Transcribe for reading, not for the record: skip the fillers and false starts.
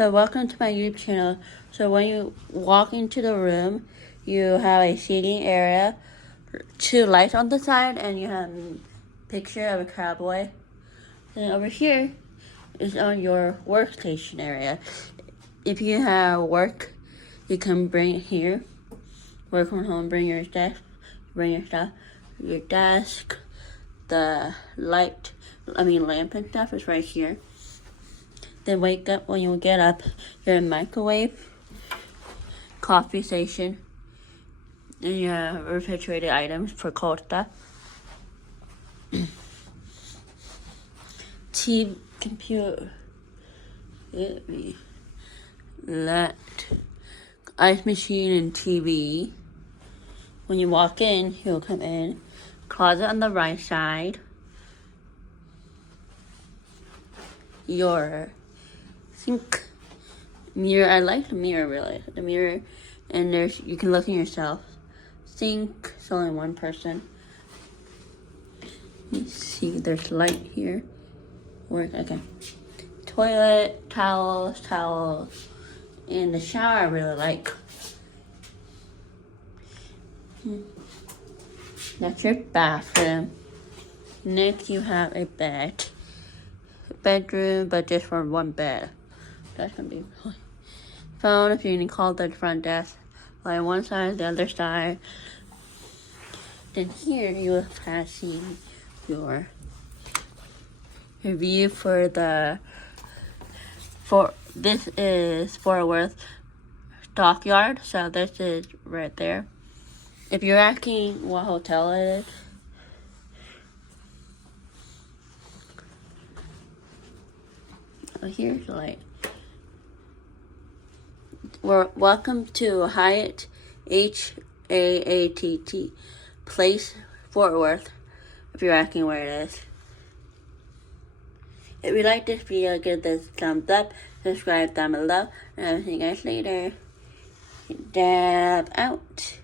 So welcome to my YouTube channel. So when you walk into the room, you have a seating area, 2 lights on the side, and you have a picture of a cowboy. Then over here is on your workstation area. If you have work, you can bring it here. Work from home, bring your desk, bring your stuff. Your desk, the lamp and stuff is right here. Then wake up when you get up, your microwave, coffee station, and your refrigerated items for cold stuff. TV, computer, ice machine and TV. When you walk in, you'll come in. Closet on the right side. Your sink, mirror. I like the mirror really. The mirror, and you can look at yourself. Sink. It's only one person. You see, there's light here. Work. Okay. Toilet, towels, and the shower I really like. That's your bathroom. Next, you have a bed. Bedroom, but just for one bed. That's gonna be really. Phone if you need to call the front desk. Like one side, the other side. Then here you will have seen your view for this is Fort Worth Stockyard. So this is right there. If you're asking what hotel it is, here's the light. Welcome to Hyatt HAATT Place Fort Worth. If you're asking where it is. If you like this video, give this a thumbs up, subscribe down below, and I'll see you guys later. Dab out.